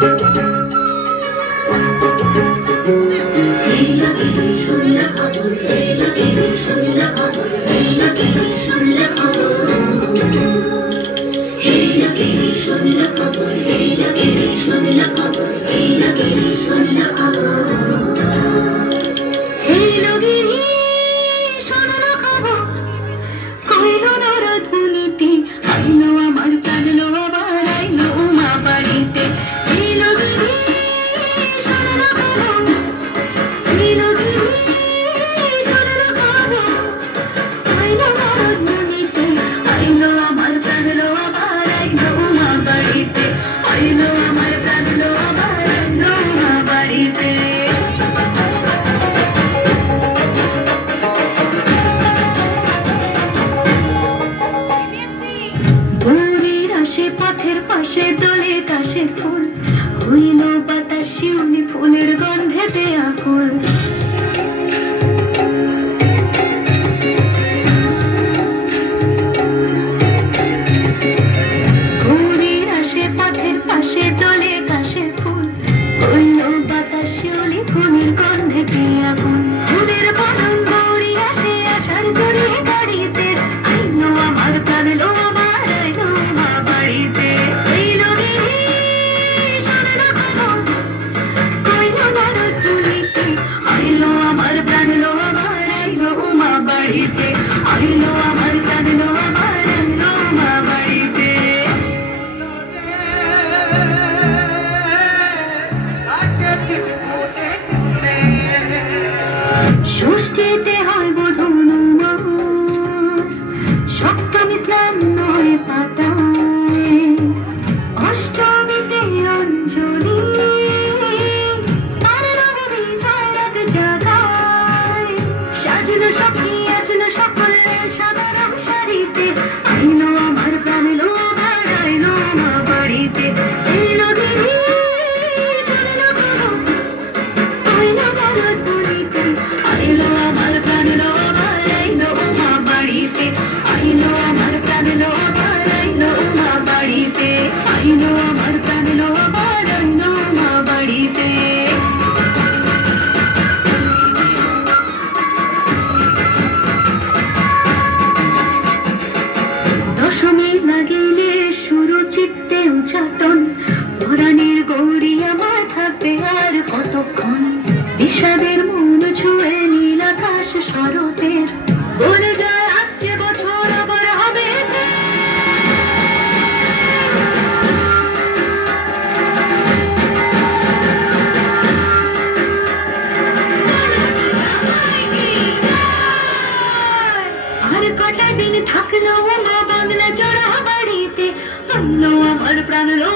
Hey, look at me, ধুইল বাতাস শিউলি ফুলের গন্ধে দেয়া আকুল You know গৌরিয়া মায় থাকবে আর কতক্ষণ? বিষাদের মন ছুঁয়ে নীল আকাশ শরতের। বলে যায় আজকে বছর, আবার হবে আর কটা দিন থাকল বাংলা জোড়া বাড়িতে। আমার প্রাণ লো